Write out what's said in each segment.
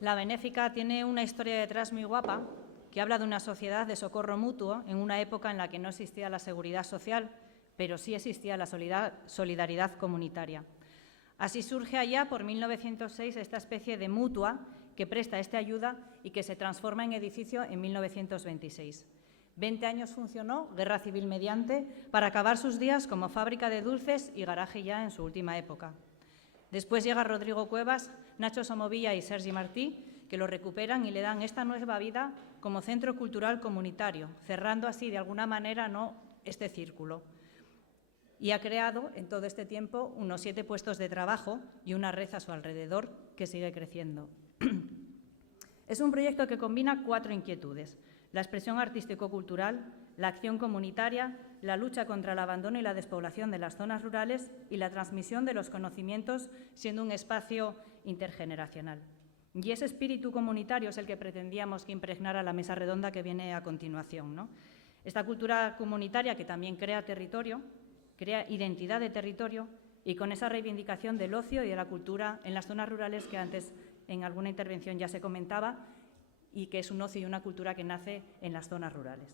La Benéfica tiene una historia detrás muy guapa que habla de una sociedad de socorro mutuo en una época en la que no existía la seguridad social, pero sí existía la solidaridad comunitaria. Así surge allá por 1906 esta especie de mutua que presta esta ayuda y que se transforma en edificio en 1926. 20 años funcionó, guerra civil mediante, para acabar sus días como fábrica de dulces y garaje ya en su última época. Después llega Rodrigo Cuevas, Nacho Somovilla y Sergi Martí, que lo recuperan y le dan esta nueva vida como centro cultural comunitario, cerrando así de alguna manera este círculo. Y ha creado en todo este tiempo unos 7 puestos de trabajo y una red a su alrededor que sigue creciendo. Es un proyecto que combina 4 inquietudes: la expresión artístico-cultural, la acción comunitaria, la lucha contra el abandono y la despoblación de las zonas rurales y la transmisión de los conocimientos, siendo un espacio intergeneracional. Y ese espíritu comunitario es el que pretendíamos que impregnara la mesa redonda que viene a continuación, ¿no? Esta cultura comunitaria que también crea territorio, crea identidad de territorio, y con esa reivindicación del ocio y de la cultura en las zonas rurales que antes en alguna intervención ya se comentaba, y que es un ocio y una cultura que nace en las zonas rurales.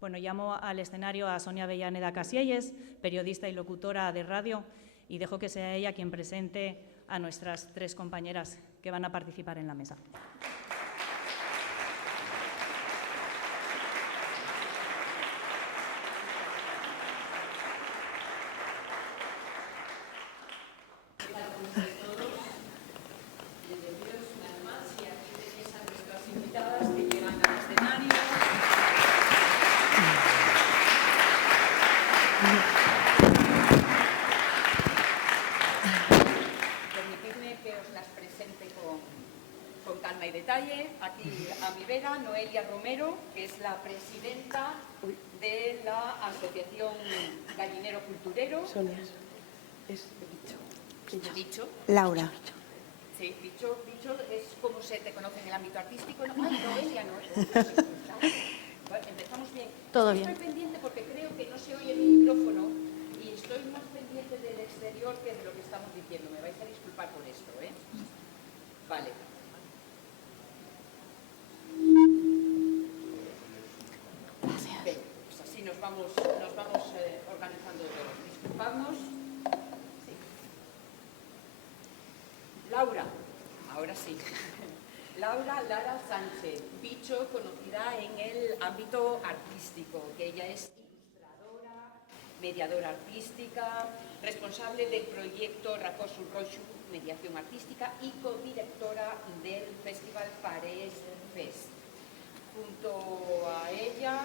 Llamo al escenario a Sonia Avellaneda Casielles, periodista y locutora de radio, y dejo que sea ella quien presente a nuestras 3 compañeras que van a participar en la mesa. Permitidme que os las presente con calma y detalle. Aquí a mi vera, Noelia Romero, que es la presidenta de la Asociación Gallinero Culturero. Sonia, es Bicho. Bicho. Laura. Sí, Bicho es como se te conoce en el ámbito artístico. ¿No? Ay, Noelia, no. Bueno, empezamos bien. Todo bien. Estoy pendiente porque creo que no se oye el micrófono y estoy más pendiente del exterior que de lo que estamos diciendo. Me vais a disculpar por esto, ¿eh? Vale. Gracias. Bien, pues así nos vamos organizando todos. Disculpadnos. Sí. Laura, ahora sí. Laura Lara Sánchez, Bicho, conocida en el ámbito artístico, que ella es ilustradora, mediadora artística, responsable del proyecto Raposo Roxo, mediación artística, y codirectora del Festival Parés Fest. Junto a ella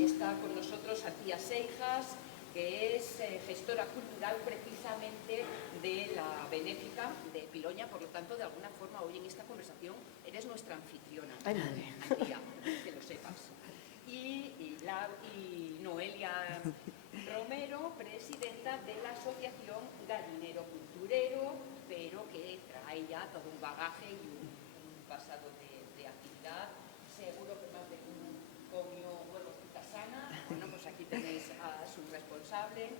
está con nosotros Antía Seijas, que es gestora cultural precisamente de la Benéfica de Piloña, por lo tanto, de alguna forma, hoy en esta conversación eres nuestra anfitriona. Ay, madre. Antía, que lo sepas. Y Noelia Romero, presidenta de la Asociación Gallinero Culturero, pero que trae ya todo un bagaje y un pasado de actividad. Seguro que más de un comió huevos pita sana. Bueno, pues aquí tenéis a su responsable,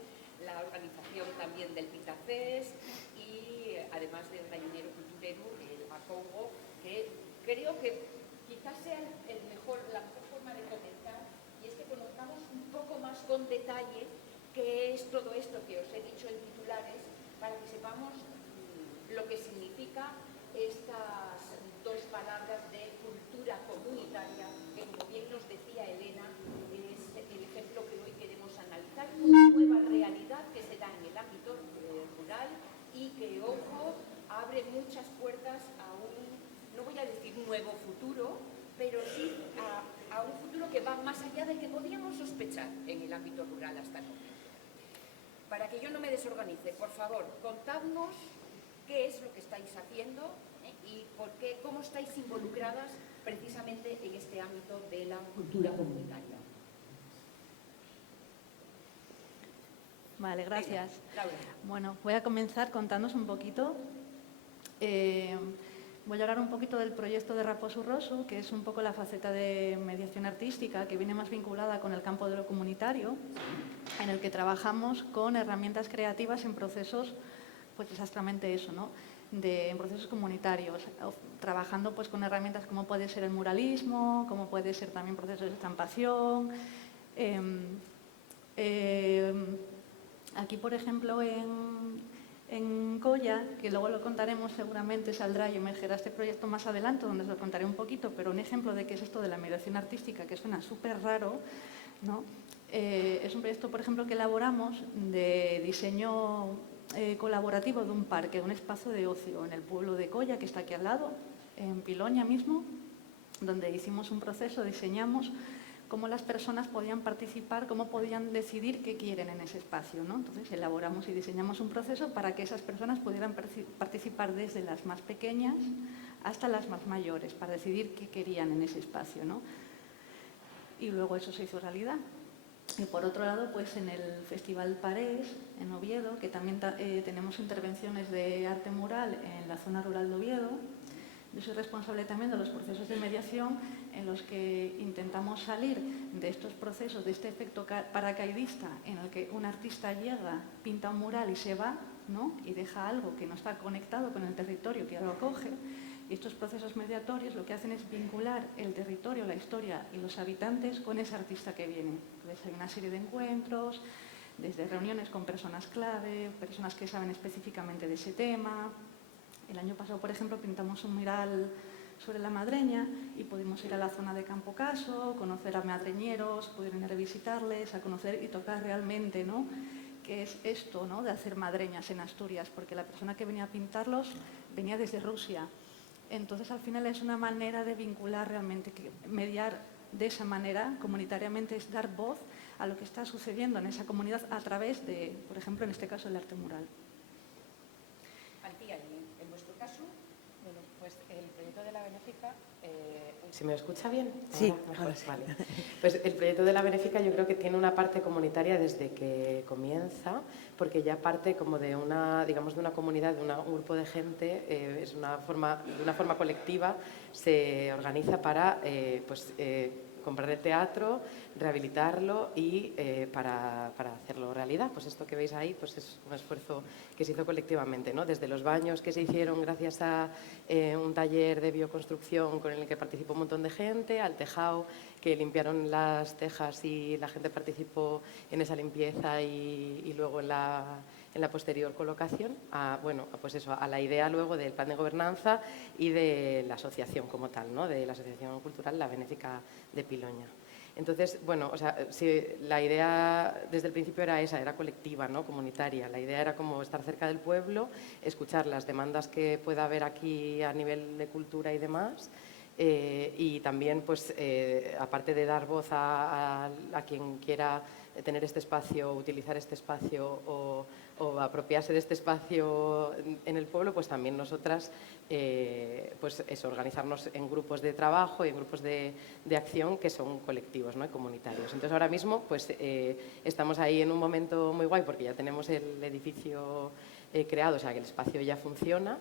la organización también del Pitafest y además del Gallinero Culturero, el ACONGO, que creo que quizás sea la mejor forma de comenzar, y es que conozcamos un poco más con detalle qué es todo esto que os he dicho en titulares, para que sepamos lo que significa estas 2 palabras de cultura comunitaria, que, como bien nos decía Elena, es el ejemplo que hoy queremos analizar, una nueva realidad que se da en el ámbito rural y que, ojo, abre muchas puertas a un, no voy a decir nuevo futuro, pero sí a un futuro que va más allá del que podíamos sospechar en el ámbito rural hasta el momento. Para que yo no me desorganice, por favor, contadnos qué es lo que estáis haciendo y cómo estáis involucradas precisamente en este ámbito de la cultura comunitaria. Vale, gracias. Venga, Laura. Bueno, voy a comenzar contándoos un poquito. Voy a hablar un poquito del proyecto de Raposo Roxo, que es un poco la faceta de mediación artística que viene más vinculada con el campo de lo comunitario, en el que trabajamos con herramientas creativas en procesos, pues exactamente eso, ¿no? en procesos comunitarios, trabajando pues con herramientas como puede ser el muralismo, como puede ser también procesos de estampación. Aquí, por ejemplo, en Colla, que luego lo contaremos seguramente, saldrá y emergerá este proyecto más adelante, donde os lo contaré un poquito, pero un ejemplo de qué es esto de la mediación artística, que suena súper raro, ¿no? Es un proyecto, por ejemplo, que elaboramos de diseño colaborativo de un parque, un espacio de ocio en el pueblo de Colla, que está aquí al lado, en Piloña mismo, donde hicimos un proceso, diseñamos cómo las personas podían participar, cómo podían decidir qué quieren en ese espacio, ¿no? Entonces, elaboramos y diseñamos un proceso para que esas personas pudieran participar desde las más pequeñas hasta las más mayores, para decidir qué querían en ese espacio, ¿no? Y luego eso se hizo realidad. Y por otro lado, pues en el Festival Parés, en Oviedo, que también tenemos intervenciones de arte mural en la zona rural de Oviedo. Yo soy responsable también de los procesos de mediación en los que intentamos salir de estos procesos, de este efecto paracaidista en el que un artista llega, pinta un mural y se va, ¿no? Y deja algo que no está conectado con el territorio que lo acoge. Y estos procesos mediatorios lo que hacen es vincular el territorio, la historia y los habitantes con ese artista que viene. Entonces hay una serie de encuentros, desde reuniones con personas clave, personas que saben específicamente de ese tema. El año pasado, por ejemplo, pintamos un mural sobre la madreña y pudimos ir a la zona de Campo Caso, conocer a madreñeros, pudieron ir a visitarles, a conocer y tocar realmente, ¿no?, qué es esto, ¿no?, de hacer madreñas en Asturias, porque la persona que venía a pintarlos venía desde Rusia. Entonces, al final es una manera de vincular realmente, que mediar de esa manera comunitariamente es dar voz a lo que está sucediendo en esa comunidad a través de, por ejemplo, en este caso, el arte mural. Antía, en vuestro caso, Bueno, pues el proyecto de la Benéfica, ¿se me escucha bien? Sí, mejor, ahora sí. vale. Pues el proyecto de la Benéfica yo creo que tiene una parte comunitaria desde que comienza, porque ya parte como de una, digamos, de una comunidad, de un grupo de gente, de una forma colectiva, se organiza para comprar el teatro, rehabilitarlo y para hacerlo realidad. Pues esto que veis ahí pues es un esfuerzo que se hizo colectivamente, ¿no? Desde los baños que se hicieron gracias a un taller de bioconstrucción con el que participó un montón de gente, al tejado que limpiaron las tejas y la gente participó en esa limpieza y luego en la posterior colocación, a la idea luego del plan de gobernanza y de la asociación como tal, ¿no?, de la Asociación Cultural La Benéfica de Piloña. Entonces, bueno, la idea desde el principio era esa, era colectiva, ¿no?, comunitaria. La idea era como estar cerca del pueblo, escuchar las demandas que pueda haber aquí a nivel de cultura y demás, y también, pues, aparte de dar voz a quien quiera tener este espacio, utilizar este espacio o apropiarse de este espacio en el pueblo, pues también nosotras organizarnos en grupos de trabajo y en grupos de acción que son colectivos, ¿no?, y comunitarios. Entonces ahora mismo pues estamos ahí en un momento muy guay porque ya tenemos el edificio creado, o sea que el espacio ya funciona.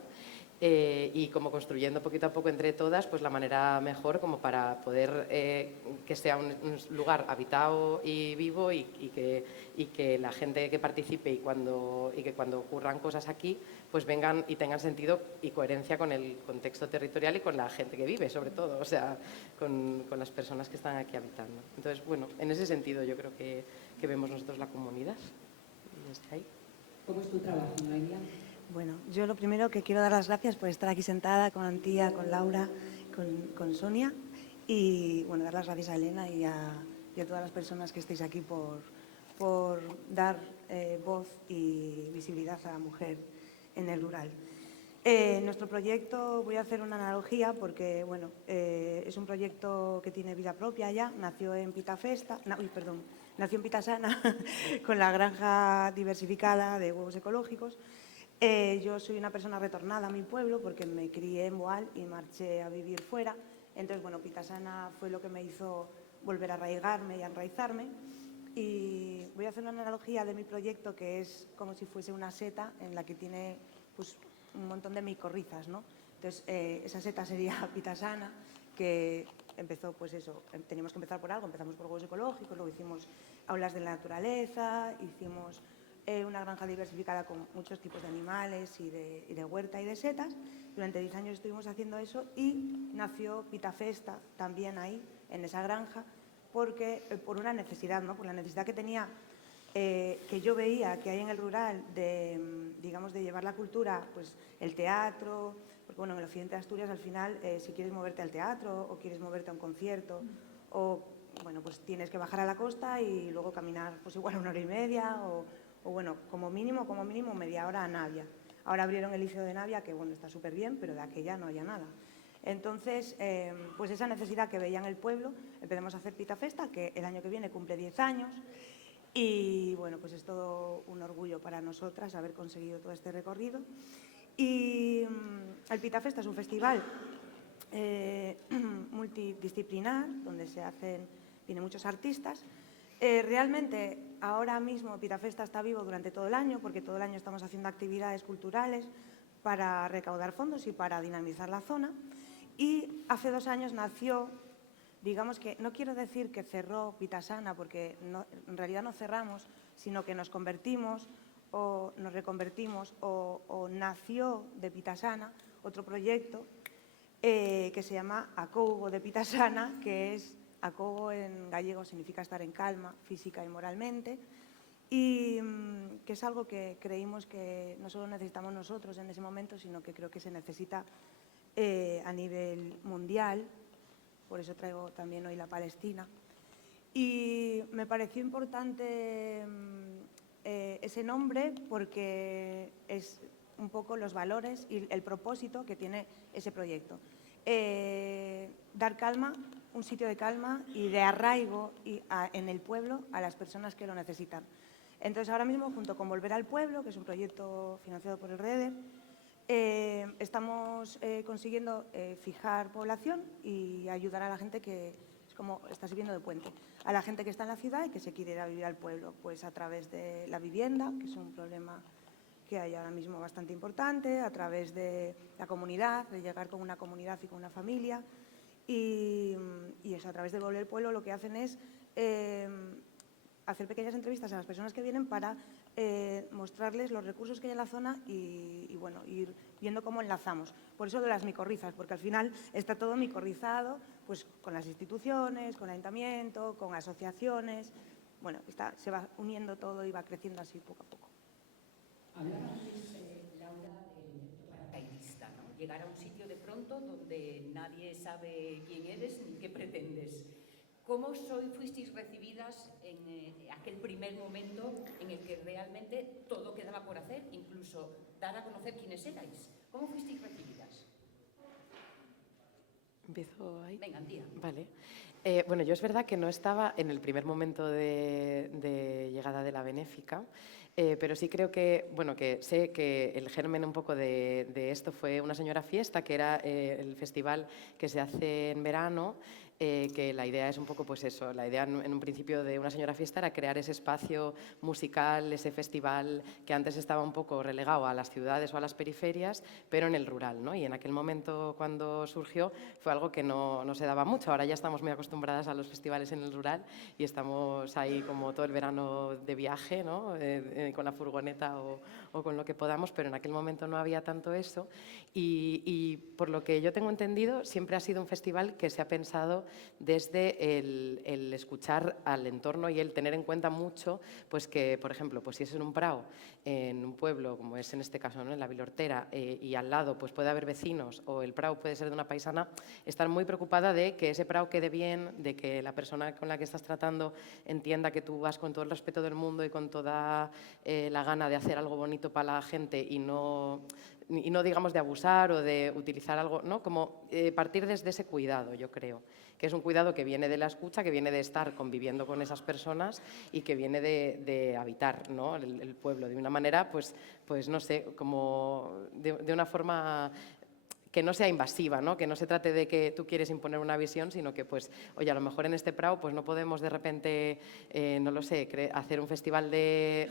Y como construyendo poquito a poco entre todas pues la manera mejor como para poder que sea un lugar habitado y vivo y que la gente que participe y que cuando ocurran cosas aquí pues vengan y tengan sentido y coherencia con el contexto territorial y con la gente que vive, sobre todo, o sea, con las personas que están aquí habitando. Entonces, bueno, en ese sentido yo creo que vemos nosotros la comunidad. Y desde ahí. ¿Cómo es tu trabajo, Noelia? Bueno, yo lo primero que quiero dar las gracias por estar aquí sentada con Antía, con Laura, con Sonia y bueno, dar las gracias a Elena y a todas las personas que estéis aquí por dar voz y visibilidad a la mujer en el rural. Nuestro proyecto, voy a hacer una analogía porque bueno, es un proyecto que tiene vida propia ya, nació en nació en Pitasana con la granja diversificada de huevos ecológicos. Yo soy una persona retornada a mi pueblo porque me crié en Boal y marché a vivir fuera. Entonces, bueno, Pitasana fue lo que me hizo volver a arraigarme y a enraizarme. Y voy a hacer una analogía de mi proyecto que es como si fuese una seta en la que tiene pues, un montón de micorrizas, ¿no? Entonces, esa seta sería Pitasana, que empezó, pues eso, teníamos que empezar por algo. Empezamos por huevos ecológicos, luego hicimos aulas de la naturaleza, hicimos una granja diversificada con muchos tipos de animales y de huerta y de setas. Durante 10 años estuvimos haciendo eso y nació Pitafesta también ahí, en esa granja, por una necesidad, ¿no? Por la necesidad que tenía, que yo veía que hay en el rural de, digamos, de llevar la cultura, pues el teatro, porque bueno, en el occidente de Asturias al final, si quieres moverte al teatro o quieres moverte a un concierto, o bueno, pues tienes que bajar a la costa y luego caminar pues igual 1 hora y media o bueno, como mínimo media hora a Navia. Ahora abrieron el liceo de Navia, que bueno, está súper bien, pero de aquella no había nada. Entonces, pues esa necesidad que veía en el pueblo, empezamos a hacer Pitafesta, que el año que viene cumple 10 años, y bueno, pues es todo un orgullo para nosotras haber conseguido todo este recorrido. Y el Pitafesta es un festival multidisciplinar, donde vienen muchos artistas. Realmente, ahora mismo Pitafesta está vivo durante todo el año, porque todo el año estamos haciendo actividades culturales para recaudar fondos y para dinamizar la zona. Y hace 2 años nació, digamos que, no quiero decir que cerró Pitasana, porque en realidad no cerramos, sino que nos convertimos o nos reconvertimos o nació de Pitasana otro proyecto que se llama Acougo de Pitasana, que es, Acougo en gallego significa estar en calma, física y moralmente, y que es algo que creímos que no solo necesitamos nosotros en ese momento, sino que creo que se necesita a nivel mundial, por eso traigo también hoy la Palestina. Y me pareció importante ese nombre porque es un poco los valores y el propósito que tiene ese proyecto. Dar calma, un sitio de calma y de arraigo en el pueblo a las personas que lo necesitan. Entonces, ahora mismo, junto con Volver al Pueblo, que es un proyecto financiado por el REDER, estamos consiguiendo fijar población y ayudar a la gente que es como está sirviendo de puente, a la gente que está en la ciudad y que se quiere ir a vivir al pueblo, pues a través de la vivienda, que es un problema que hay ahora mismo bastante importante, a través de la comunidad, de llegar con una comunidad y con una familia, y eso, a través de Volver al Pueblo lo que hacen es hacer pequeñas entrevistas a las personas que vienen para mostrarles los recursos que hay en la zona y bueno, ir viendo cómo enlazamos. Por eso de las micorrizas, porque al final está todo micorrizado pues, con las instituciones, con el ayuntamiento, con asociaciones. Bueno, se va uniendo todo y va creciendo así poco a poco. Hablabas, Laura, del paracaidista, ¿no? Llegar a un sitio de pronto donde nadie sabe quién eres ni qué pretendes. ¿Cómo fuisteis recibidas en aquel primer momento en el que realmente todo quedaba por hacer, incluso dar a conocer quiénes erais? ¿Cómo fuisteis recibidas? ¿Empiezo ahí? Venga, tía. Vale. Bueno, yo es verdad que no estaba en el primer momento de llegada de la Benéfica, pero sí creo que, bueno, que sé que el germen un poco de esto fue Una Señora Fiesta, que era el festival que se hace en verano, que la idea es un poco pues eso, la idea en un principio de Una Señora Fiesta era crear ese espacio musical, ese festival que antes estaba un poco relegado a las ciudades o a las periferias, pero en el rural, ¿no? Y en aquel momento cuando surgió fue algo que no se daba mucho. Ahora ya estamos muy acostumbradas a los festivales en el rural y estamos ahí como todo el verano de viaje, ¿no? Con la furgoneta o con lo que podamos, pero en aquel momento no había tanto eso y por lo que yo tengo entendido siempre ha sido un festival que se ha pensado desde el escuchar al entorno y el tener en cuenta mucho pues que, por ejemplo, pues si es en un prado, en un pueblo, como es en este caso, ¿no? En la Vilortera, y al lado pues puede haber vecinos o el prado puede ser de una paisana, estar muy preocupada de que ese prado quede bien, de que la persona con la que estás tratando entienda que tú vas con todo el respeto del mundo y con toda la gana de hacer algo bonito para la gente y no digamos de abusar o de utilizar algo, ¿no? Como partir desde ese cuidado, yo creo, que es un cuidado que viene de la escucha, que viene de estar conviviendo con esas personas y que viene de habitar, ¿no? el pueblo de una manera, pues no sé, como de una forma que no sea invasiva, ¿no? Que no se trate de que tú quieres imponer una visión, sino que, pues, oye, a lo mejor en este Prado pues no podemos de repente, no lo sé, hacer un festival de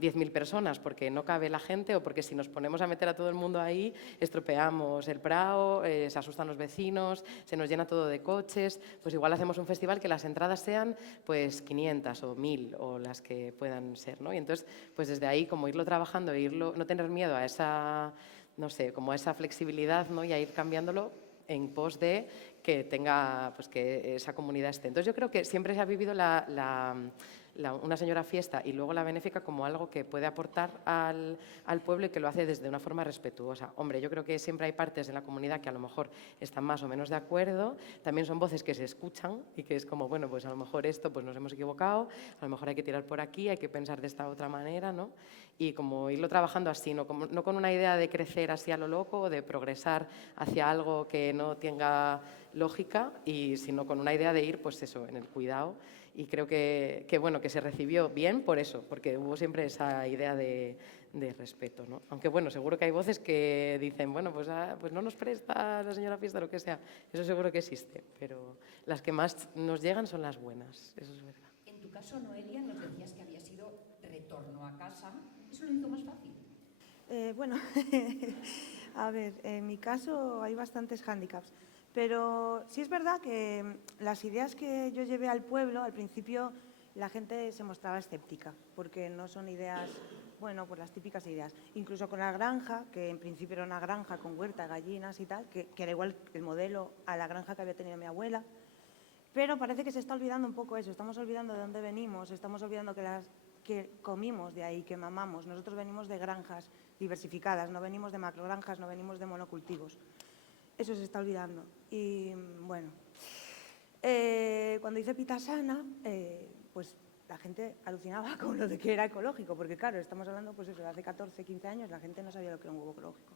10.000 personas porque no cabe la gente o porque si nos ponemos a meter a todo el mundo ahí, estropeamos el Prado, se asustan los vecinos, se nos llena todo de coches. Pues igual hacemos un festival que las entradas sean pues 500 o 1.000 o las que puedan ser, ¿no? Y entonces, pues desde ahí, como irlo trabajando e no tener miedo a esa, no sé, como a esa flexibilidad, ¿no? Y a ir cambiándolo en pos de que tenga, pues que esa comunidad esté. Entonces yo creo que siempre se ha vivido una señora fiesta y luego la benéfica como algo que puede aportar al pueblo y que lo hace desde una forma respetuosa. Hombre, yo creo que siempre hay partes de la comunidad que a lo mejor están más o menos de acuerdo, también son voces que se escuchan y que es como, bueno, pues a lo mejor esto pues nos hemos equivocado, a lo mejor hay que tirar por aquí, hay que pensar de esta otra manera, ¿no? Y como irlo trabajando así, no con una idea de crecer así a lo loco o de progresar hacia algo que no tenga lógica, sino con una idea de ir, pues eso, en el cuidado. Y creo que bueno, que se recibió bien por eso, porque hubo siempre esa idea de respeto, ¿no? Aunque bueno, seguro que hay voces que dicen, bueno, pues no nos presta la señora fiesta, lo que sea. Eso seguro que existe, pero las que más nos llegan son las buenas, eso es verdad. En tu caso, Noelia, nos decías que había sido retorno a casa. ¿Eso lo hizo más fácil? Bueno, a ver, en mi caso hay bastantes hándicaps. Pero sí es verdad que las ideas que yo llevé al pueblo, al principio la gente se mostraba escéptica, porque no son ideas, bueno, pues las típicas ideas. Incluso con la granja, que en principio era una granja con huerta, gallinas y tal, que era igual el modelo a la granja que había tenido mi abuela, pero parece que se está olvidando un poco eso, estamos olvidando de dónde venimos, estamos olvidando que comimos de ahí, que mamamos. Nosotros venimos de granjas diversificadas, no venimos de macrogranjas, no venimos de monocultivos. Eso se está olvidando. Y bueno, cuando hice Pitasana, pues la gente alucinaba con lo de que era ecológico, porque claro, estamos hablando pues eso, de hace 14, 15 años, la gente no sabía lo que era un huevo ecológico.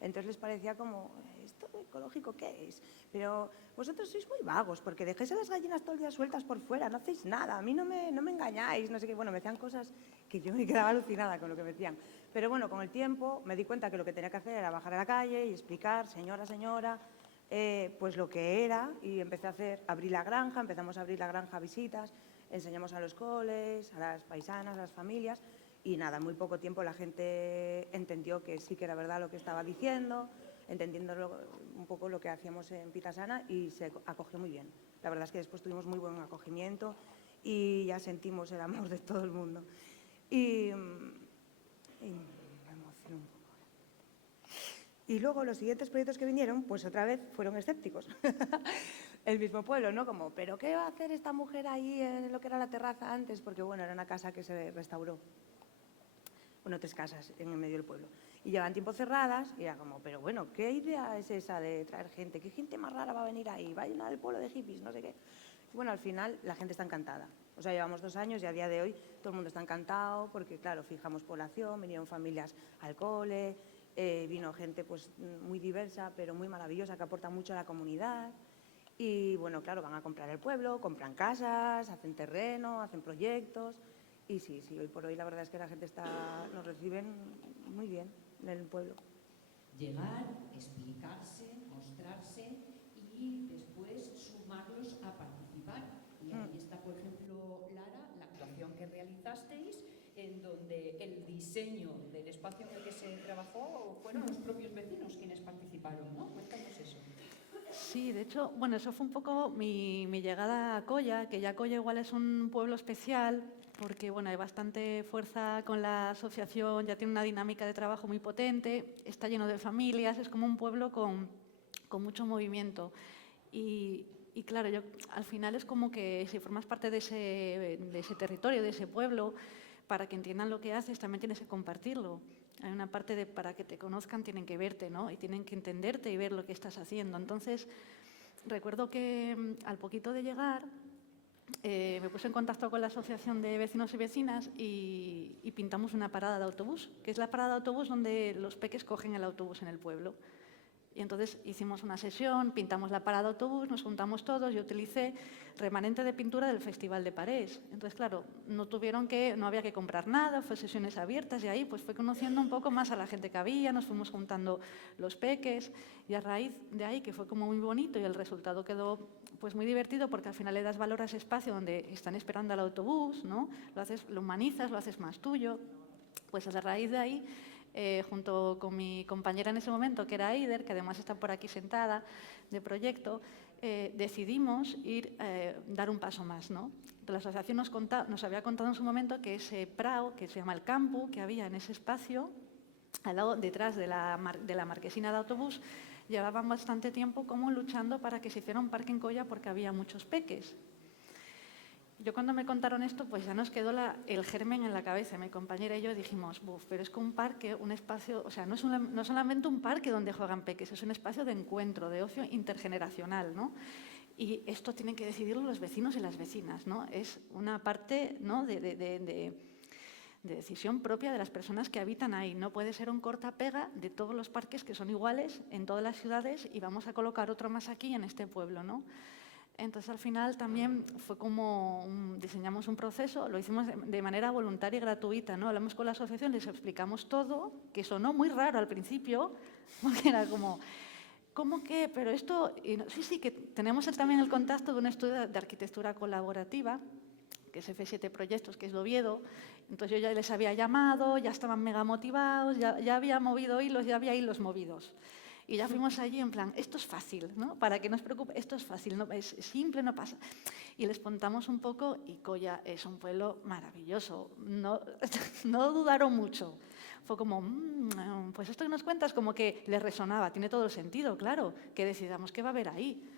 Entonces les parecía como, ¿esto ecológico qué es? Pero vosotros sois muy vagos, porque dejéis a las gallinas todo el día sueltas por fuera, no hacéis nada, a mí no me engañáis, no sé qué. Bueno, me decían cosas que yo me quedaba alucinada con lo que me decían. Pero bueno, con el tiempo me di cuenta que lo que tenía que hacer era bajar a la calle y explicar, señora, pues lo que era, y empecé a abrir la granja, empezamos a abrir la granja a visitas, enseñamos a los coles, a las paisanas, a las familias, y nada, en muy poco tiempo la gente entendió que sí que era verdad lo que estaba diciendo, entendiendo un poco lo que hacíamos en Pitasana, y se acogió muy bien. La verdad es que después tuvimos muy buen acogimiento y ya sentimos el amor de todo el mundo. Y me emociono un poco. Y luego los siguientes proyectos que vinieron, pues otra vez fueron escépticos. El mismo pueblo, ¿no? Como, ¿pero qué va a hacer esta mujer ahí en lo que era la terraza antes? Porque bueno, era una casa que se restauró. Bueno, 3 casas en el medio del pueblo. Y llevan tiempo cerradas y era como, pero bueno, ¿qué idea es esa de traer gente? ¿Qué gente más rara va a venir ahí? ¿Va a llenar el pueblo de hippies? No sé qué. Y bueno, al final la gente está encantada. O sea, llevamos 2 años y a día de hoy todo el mundo está encantado porque, claro, fijamos población, vinieron familias al cole, vino gente pues muy diversa, pero muy maravillosa, que aporta mucho a la comunidad. Y bueno, claro, van a comprar el pueblo, compran casas, hacen terreno, hacen proyectos. Y sí, hoy por hoy la verdad es que la gente nos reciben muy bien en el pueblo. Llegar, explicarse, mostrarse y después sumarlos a participar. Y ahí está, por ejemplo, Lara, la actuación que realizasteis, en donde el diseño del espacio en el que se trabajó fueron los propios vecinos quienes participaron, ¿no? Cuéntanos eso. Sí, de hecho, bueno, eso fue un poco mi llegada a Colla, que ya Colla igual es un pueblo especial, porque bueno, hay bastante fuerza con la asociación, ya tiene una dinámica de trabajo muy potente, está lleno de familias, es como un pueblo con mucho movimiento. Y claro, al final es como que si formas parte de ese territorio, de ese pueblo, para que entiendan lo que haces, también tienes que compartirlo. Hay una parte de para que te conozcan tienen que verte, ¿no? Y tienen que entenderte y ver lo que estás haciendo. Entonces, recuerdo que al poquito de llegar me puse en contacto con la Asociación de Vecinos y Vecinas y pintamos una parada de autobús, que es la parada de autobús donde los peques cogen el autobús en el pueblo. Y entonces hicimos una sesión, pintamos la parada de autobús, nos juntamos todos, yo utilicé remanente de pintura del Festival de Parés. Entonces, claro, no había que comprar nada, fue sesiones abiertas y ahí pues fue conociendo un poco más a la gente que había, nos fuimos juntando los peques y a raíz de ahí, que fue como muy bonito y el resultado quedó pues muy divertido porque al final le das valor a ese espacio donde están esperando al autobús, ¿no? Lo humanizas, lo haces más tuyo. Pues a raíz de ahí, junto con mi compañera en ese momento, que era Eider, que además está por aquí sentada, de proyecto, decidimos dar un paso más, ¿no? La asociación nos había contado en su momento que ese prao, que se llama el campu, que había en ese espacio, al lado, detrás de la marquesina de autobús, llevaban bastante tiempo como luchando para que se hiciera un parque en Colla porque había muchos peques. Yo cuando me contaron esto, pues ya nos quedó el germen en la cabeza. Mi compañera y yo dijimos, pero es que un parque, un espacio, o sea, no es solamente un parque donde juegan peques, es un espacio de encuentro, de ocio intergeneracional, ¿no? Y esto tienen que decidirlo los vecinos y las vecinas, ¿no? Es una parte, ¿no?, de decisión propia de las personas que habitan ahí. No puede ser un corta-pega de todos los parques que son iguales en todas las ciudades y vamos a colocar otro más aquí en este pueblo, ¿no? Entonces, al final, también fue como diseñamos un proceso, lo hicimos de manera voluntaria y gratuita, ¿no? Hablamos con la asociación, les explicamos todo, que sonó muy raro al principio, porque era como, ¿cómo que? Pero esto... Sí, que tenemos también el contacto de un estudio de arquitectura colaborativa, que es F7 Proyectos, que es de Oviedo. Entonces, yo ya les había llamado, ya estaban mega motivados, ya había movido hilos, ya había hilos movidos. Y ya fuimos allí en plan, esto es fácil, ¿no? Para que no os preocupe, esto es fácil, ¿no? Es simple, no pasa. Y les contamos un poco y Colla es un pueblo maravilloso. No dudaron mucho. Fue como, pues esto que nos cuentas como que les resonaba, tiene todo el sentido, claro, que decidamos qué va a haber ahí.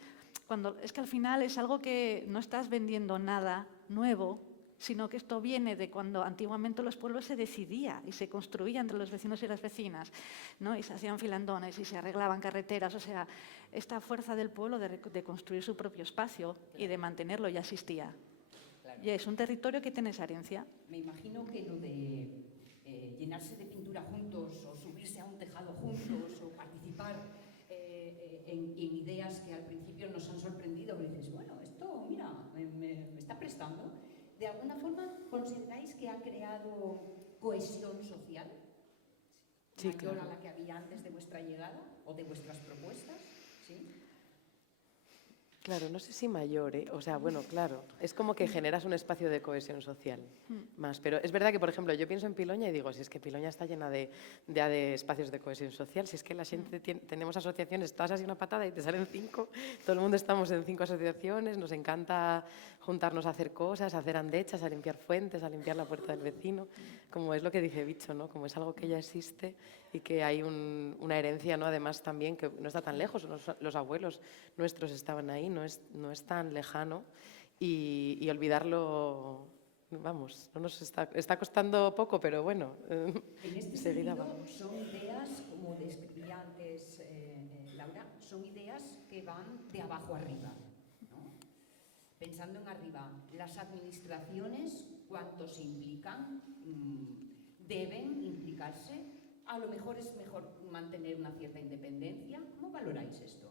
Es que al final es algo que no estás vendiendo nada nuevo, sino que esto viene de cuando antiguamente los pueblos se decidía y se construía entre los vecinos y las vecinas, ¿no? Y se hacían filandones y se arreglaban carreteras. O sea, esta fuerza del pueblo de construir su propio espacio y de mantenerlo ya existía. Claro. Y es un territorio que tiene esa herencia. Me imagino que lo de llenarse de pintura juntos o subirse a un tejado juntos o participar en ideas que al principio nos han sorprendido, pero dices, bueno, esto, mira, me está prestando. ¿De alguna forma consideráis que ha creado cohesión social? Sí, mayor claro. a la que había antes de vuestra llegada o de vuestras propuestas? ¿Sí? Claro, no sé si mayor, ¿eh? O sea, bueno, claro, es como que generas un espacio de cohesión social más. Pero es verdad que, por ejemplo, yo pienso en Piloña y digo, si es que Piloña está llena de espacios de cohesión social, si es que la gente tenemos asociaciones, todas así una patada y te salen 5, todo el mundo estamos en 5 asociaciones, nos encanta juntarnos a hacer cosas, a hacer andechas, a limpiar fuentes, a limpiar la puerta del vecino, como es lo que dice Bicho, ¿no? Como es algo que ya existe y que hay una herencia, ¿no? Además también que no está tan lejos, los abuelos nuestros estaban ahí, no es tan lejano y olvidarlo, vamos, no nos está costando poco, pero bueno, En este enseguida sentido, vamos. son ideas, como describía antes Laura, son ideas que van de abajo arriba, ¿no? Pensando en arriba, las administraciones, ¿cuánto se implican? ¿Deben implicarse? A lo mejor es mejor mantener una cierta independencia. ¿Cómo valoráis esto?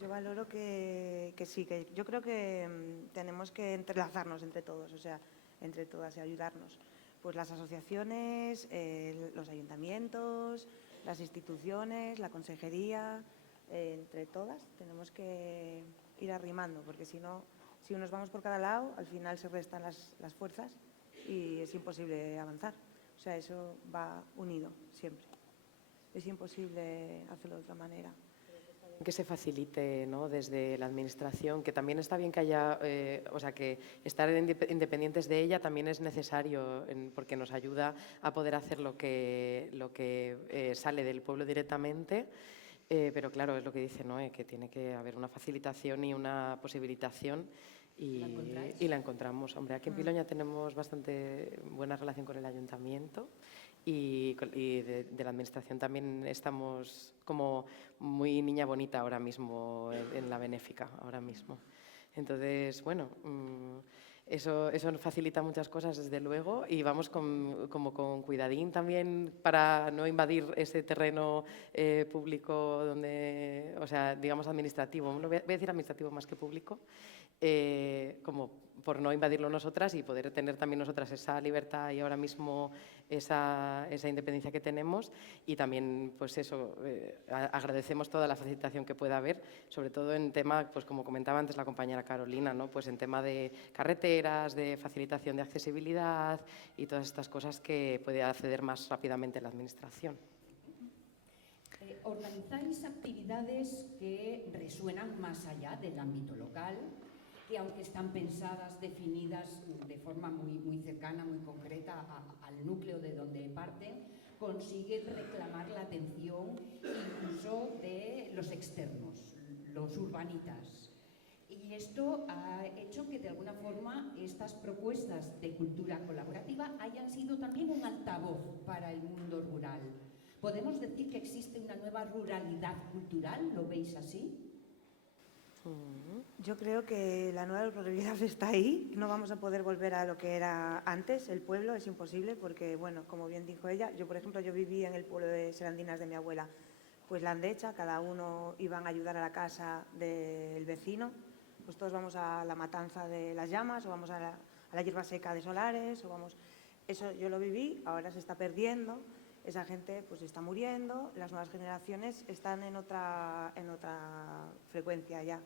Yo valoro que sí, que yo creo que tenemos que entrelazarnos entre todos, o sea, entre todas y ayudarnos. Pues las asociaciones, los ayuntamientos, las instituciones, la consejería, entre todas tenemos que ir arrimando, porque si no, si nos vamos por cada lado, al final se restan las fuerzas y es imposible avanzar. O sea, eso va unido siempre. Es imposible hacerlo de otra manera. Que se facilite, ¿no? Desde la administración, que también está bien que haya, o sea, que estar independientes de ella también es necesario porque nos ayuda a poder hacer lo que sale del pueblo directamente, pero claro, es lo que dice Noé, que tiene que haber una facilitación y una posibilitación y la encontramos. Hombre, aquí en Piloña tenemos bastante buena relación con el ayuntamiento y de la administración también estamos como muy niña bonita ahora mismo en la benéfica, ahora mismo. Entonces, bueno, Eso nos facilita muchas cosas, desde luego, y vamos como con cuidadín también para no invadir ese terreno público donde, o sea, digamos administrativo, no voy a decir administrativo más que público, como por no invadirlo nosotras y poder tener también nosotras esa libertad y ahora mismo esa independencia que tenemos, y también pues eso, agradecemos toda la facilitación que pueda haber, sobre todo en tema, pues como comentaba antes la compañera Carolina, ¿no? Pues en tema de carreteras, de facilitación de accesibilidad y todas estas cosas que puede acceder más rápidamente la administración. Organizáis actividades que resuenan más allá del ámbito local, que aunque están pensadas, definidas de forma muy cercana, muy concreta al núcleo de donde parten, consiguen reclamar la atención incluso de los externos, los urbanitas. Y esto ha hecho que de alguna forma estas propuestas de cultura colaborativa hayan sido también un altavoz para el mundo rural. ¿Podemos decir que existe una nueva ruralidad cultural? ¿Lo veis así? Yo creo que la nueva ruralidad está ahí. No vamos a poder volver a lo que era antes, el pueblo, es imposible, porque, bueno, como bien dijo ella, yo, por ejemplo, yo viví en el pueblo de Serandinas de mi abuela, pues la andecha, cada uno iban a ayudar a la casa del vecino, pues todos vamos a la matanza de las llamas, o vamos a la hierba seca de Solares, o vamos... Eso yo lo viví, ahora se está perdiendo. Esa gente pues está muriendo, las nuevas generaciones están en otra frecuencia ya,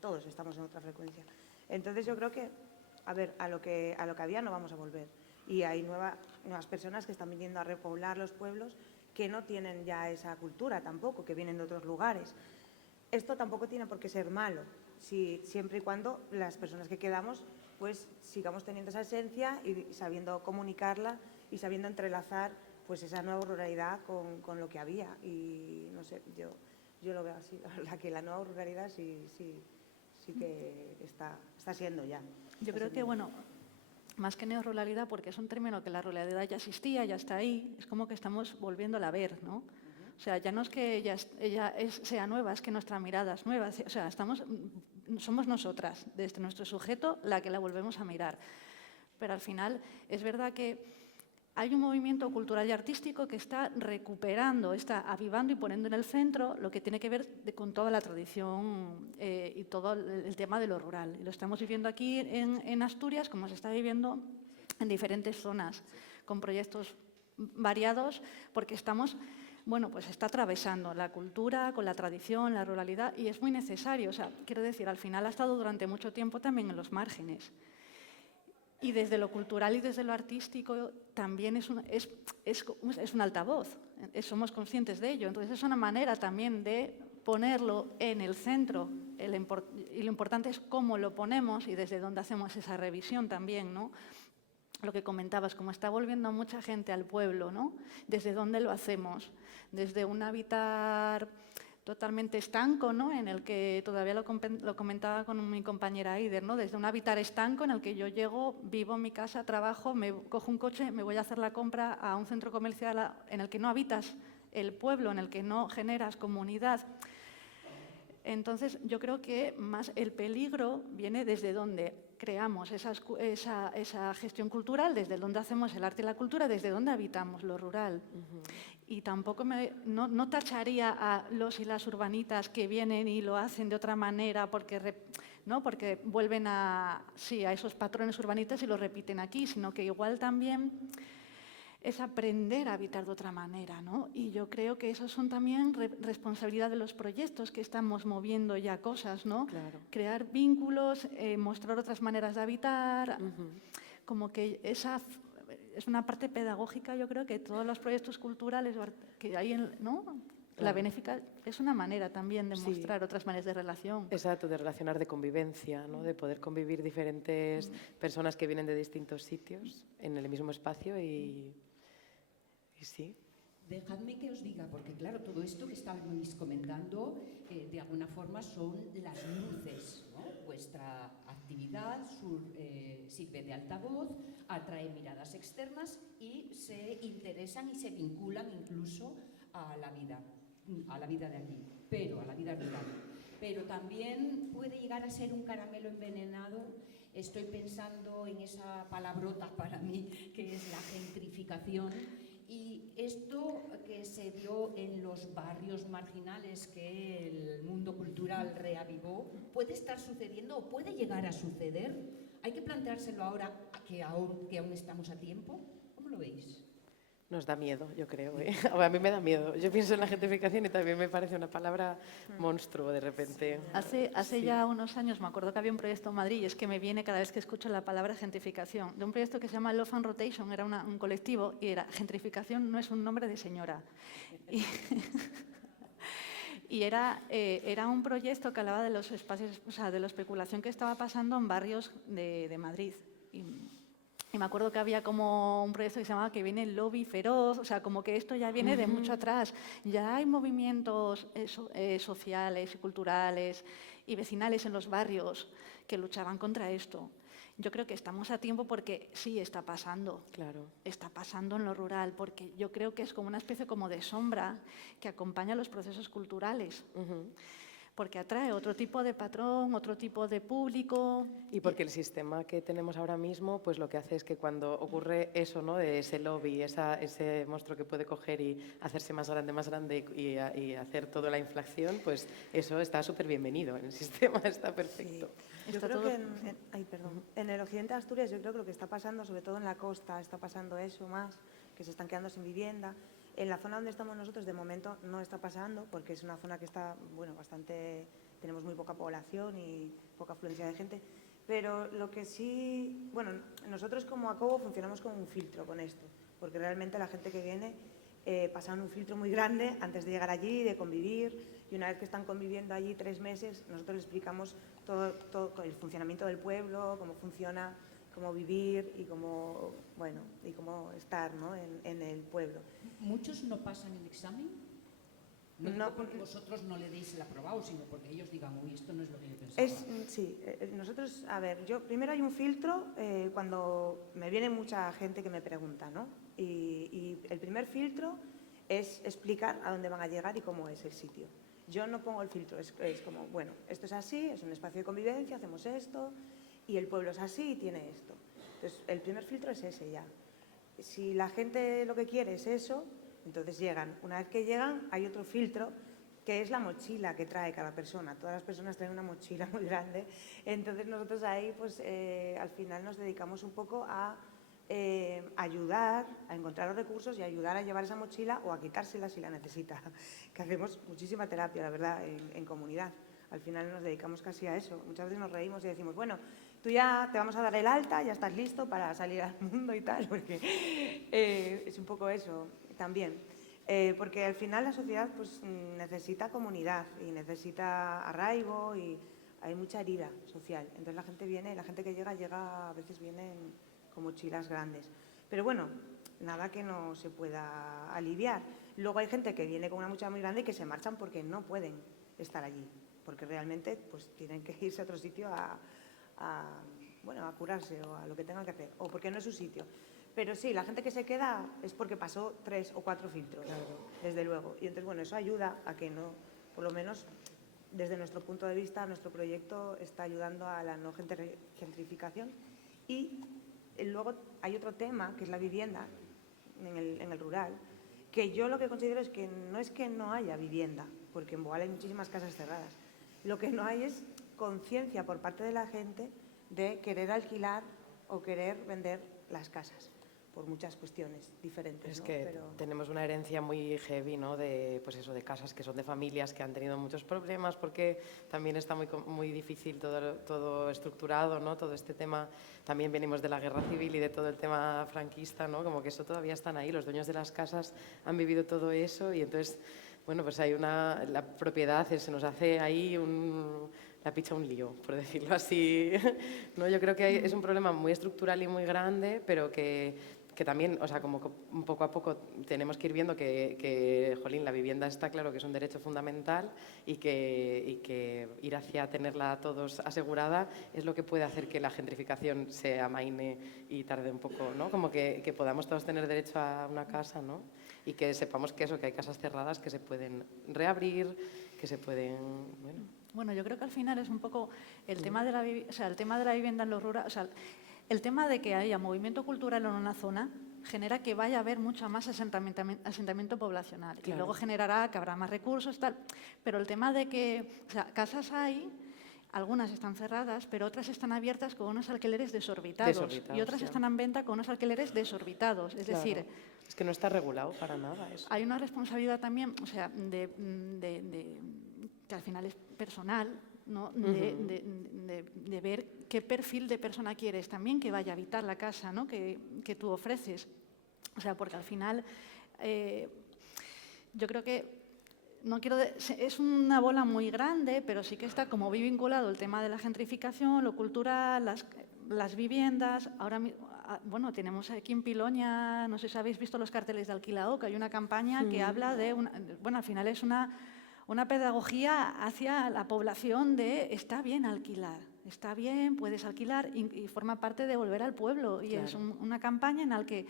todos estamos en otra frecuencia. Entonces yo creo que, a ver, a lo que había no vamos a volver. Y hay nuevas personas que están viniendo a repoblar los pueblos que no tienen ya esa cultura tampoco, que vienen de otros lugares. Esto tampoco tiene por qué ser malo, siempre y cuando las personas que quedamos pues sigamos teniendo esa esencia y sabiendo comunicarla y sabiendo entrelazar pues esa nueva ruralidad con lo que había. Y no sé, yo lo veo así, la verdad que la nueva ruralidad sí que está siendo ya. Yo creo que, bueno, más que neoruralidad, porque es un término que la ruralidad ya existía, ya está ahí, es como que estamos volviéndola a ver, ¿no? O sea, ya no es que ella sea nueva, es que nuestra mirada es nueva. O sea, somos nosotras, desde nuestro sujeto, la que la volvemos a mirar. Pero al final es verdad que hay un movimiento cultural y artístico que está recuperando, está avivando y poniendo en el centro lo que tiene que ver con toda la tradición y todo el tema de lo rural. Y lo estamos viviendo aquí en Asturias, como se está viviendo en diferentes zonas, con proyectos variados, porque estamos... Bueno, pues está atravesando la cultura con la tradición, la ruralidad, y es muy necesario. O sea, quiero decir, al final ha estado durante mucho tiempo también en los márgenes. Y desde lo cultural y desde lo artístico también es un altavoz, somos conscientes de ello. Entonces es una manera también de ponerlo en el centro, y lo importante es cómo lo ponemos y desde dónde hacemos esa revisión también, ¿no? Lo que comentabas, como está volviendo mucha gente al pueblo, ¿no? ¿Desde dónde lo hacemos? Desde un hábitat totalmente estanco, ¿no? En el que todavía lo comentaba con mi compañera Aider, ¿no? Desde un hábitat estanco en el que yo llego, vivo en mi casa, trabajo, me cojo un coche, me voy a hacer la compra a un centro comercial en el que no habitas el pueblo, en el que no generas comunidad. Entonces, yo creo que más el peligro viene desde donde creamos esa gestión cultural, desde donde hacemos el arte y la cultura, desde donde habitamos lo rural. Y tampoco no tacharía a los y las urbanitas que vienen y lo hacen de otra manera porque vuelven a esos patrones urbanitas y lo repiten aquí, sino que igual también es aprender a habitar de otra manera, ¿no? Y yo creo que eso son también responsabilidad de los proyectos que estamos moviendo ya cosas, ¿no? Claro. Crear vínculos, mostrar otras maneras de habitar, como que esa es una parte pedagógica, yo creo que todos los proyectos culturales que hay, ¿no? Claro. La benéfica es una manera también de mostrar otras maneras de relación. Exacto, de relacionar, de convivencia, ¿no? De poder convivir diferentes personas que vienen de distintos sitios en el mismo espacio y sí. Dejadme que os diga, porque claro, todo esto que estáis comentando de alguna forma son las luces, ¿no? Vuestra actividad sirve de altavoz, atrae miradas externas y se interesan y se vinculan incluso a la vida de allí, pero a la vida rural. Pero también puede llegar a ser un caramelo envenenado Estoy pensando en esa palabrota para mí, que es la gentrificación. Y esto que se dio en los barrios marginales que el mundo cultural reavivó, ¿puede estar sucediendo o puede llegar a suceder? ¿Hay que planteárselo ahora que aún estamos a tiempo? ¿Cómo lo veis? Nos da miedo, yo creo. ¿Eh? A mí me da miedo. Yo pienso en la gentrificación y también me parece una palabra monstruo de repente. Hace ya unos años me acuerdo que había un proyecto en Madrid, y es que me viene cada vez que escucho la palabra gentrificación, de un proyecto que se llama Love and Rotation, era un colectivo, y era gentrificación no es un nombre de señora. Y era un proyecto que hablaba de los espacios, o sea, de la especulación que estaba pasando en barrios de Madrid. Y me acuerdo que había como un proyecto que se llamaba Que viene el lobby feroz, o sea, como que esto ya viene de mucho atrás. Ya hay movimientos sociales y culturales y vecinales en los barrios que luchaban contra esto. Yo creo que estamos a tiempo porque sí está pasando. Claro. Está pasando en lo rural, porque yo creo que es como una especie como de sombra que acompaña los procesos culturales. Porque atrae otro tipo de patrón, otro tipo de público. Y porque el sistema que tenemos ahora mismo, pues lo que hace es que cuando ocurre eso, ¿no? De ese lobby, ese monstruo que puede coger y hacerse más grande y hacer toda la inflación, pues eso está súper bienvenido en el sistema, está perfecto. Sí. Yo creo que en el occidente de Asturias, yo creo que lo que está pasando, sobre todo en la costa, está pasando eso más, que se están quedando sin vivienda. En la zona donde estamos nosotros, de momento, no está pasando, porque es una zona que está, bueno, bastante, tenemos muy poca población y poca afluencia de gente, pero lo que sí, bueno, nosotros como ACOBO funcionamos como un filtro con esto, porque realmente la gente que viene pasa un filtro muy grande antes de llegar allí, de convivir, y una vez que están conviviendo allí 3 meses, nosotros les explicamos todo el funcionamiento del pueblo, cómo funciona, cómo vivir y cómo, bueno, y cómo estar, ¿no? en el pueblo. ¿Muchos no pasan el examen? No digo porque vosotros no le deis el aprobado, sino porque ellos digan, uy, esto no es lo que yo pensaba. Sí, nosotros, a ver, primero hay un filtro cuando me viene mucha gente que me pregunta, ¿no? Y el primer filtro es explicar a dónde van a llegar y cómo es el sitio. Yo no pongo el filtro, es como, bueno, esto es así, es un espacio de convivencia, hacemos esto, y el pueblo es así y tiene esto. Entonces, el primer filtro es ese ya. Si la gente lo que quiere es eso, entonces llegan. Una vez que llegan, hay otro filtro que es la mochila que trae cada persona. Todas las personas traen una mochila muy grande. Entonces nosotros ahí, pues al final nos dedicamos un poco a ayudar, a encontrar los recursos y ayudar a llevar esa mochila o a quitársela si la necesita. Que hacemos muchísima terapia, la verdad, en comunidad. Al final nos dedicamos casi a eso. Muchas veces nos reímos y decimos, bueno, tú ya te vamos a dar el alta, ya estás listo para salir al mundo y tal, porque es un poco eso también. Porque al final la sociedad pues, necesita comunidad y necesita arraigo y hay mucha herida social. Entonces la gente viene, la gente que llega a veces vienen con mochilas grandes. Pero bueno, nada que no se pueda aliviar. Luego hay gente que viene con una mochila muy grande y que se marchan porque no pueden estar allí, porque realmente pues, tienen que irse a otro sitio bueno, a curarse o a lo que tengan que hacer, o porque no es su sitio. Pero sí, la gente que se queda es porque pasó 3 o 4 filtros, claro, desde luego. Y entonces, bueno, eso ayuda a que no, por lo menos desde nuestro punto de vista, nuestro proyecto está ayudando a la no gentrificación. Y luego hay otro tema, que es la vivienda en el rural, que yo lo que considero es que no haya vivienda, porque en Boal hay muchísimas casas cerradas. Lo que no hay es conciencia por parte de la gente de querer alquilar o querer vender las casas por muchas cuestiones diferentes. Es que tenemos una herencia muy heavy, ¿no? De, pues eso, de casas que son de familias que han tenido muchos problemas porque también está muy difícil todo estructurado, ¿no? Todo este tema, también venimos de la guerra civil y de todo el tema franquista, ¿no? Como que eso todavía están ahí, los dueños de las casas han vivido todo eso y entonces, bueno, pues hay la propiedad, se nos hace ahí la picha un lío, por decirlo así. ¿No? Yo creo que es un problema muy estructural y muy grande, pero que también, o sea, como poco a poco tenemos que ir viendo que, jolín, la vivienda está claro que es un derecho fundamental y que ir hacia tenerla todos asegurada es lo que puede hacer que la gentrificación se amaine y tarde un poco, ¿no? Como que podamos todos tener derecho a una casa, ¿no? Y que sepamos que hay casas cerradas que se pueden reabrir, que se pueden, bueno, Bueno, yo creo que al final es un poco el tema de el tema de la vivienda en lo rural, o sea, el tema de que haya movimiento cultural en una zona genera que vaya a haber mucho más asentamiento poblacional y luego generará que habrá más recursos, tal. Pero el tema de que, o sea, casas hay, algunas están cerradas, pero otras están abiertas con unos alquileres desorbitados y otras están en venta con unos alquileres desorbitados. Es decir, es que no está regulado para nada eso. hay una responsabilidad también, o sea, que al final es personal, ¿no? De ver qué perfil de persona quieres también que vaya a habitar la casa, ¿no? que tú ofreces. O sea, porque al final yo creo que es una bola muy grande, pero sí que está como muy vinculado el tema de la gentrificación, lo cultural, las viviendas. Ahora, bueno, tenemos aquí en Piloña, no sé si habéis visto los carteles de Alquilao, que hay una campaña que habla de, bueno, al final es una pedagogía hacia la población de está bien alquilar, está bien, puedes alquilar y forma parte de volver al pueblo. Y es una campaña en la que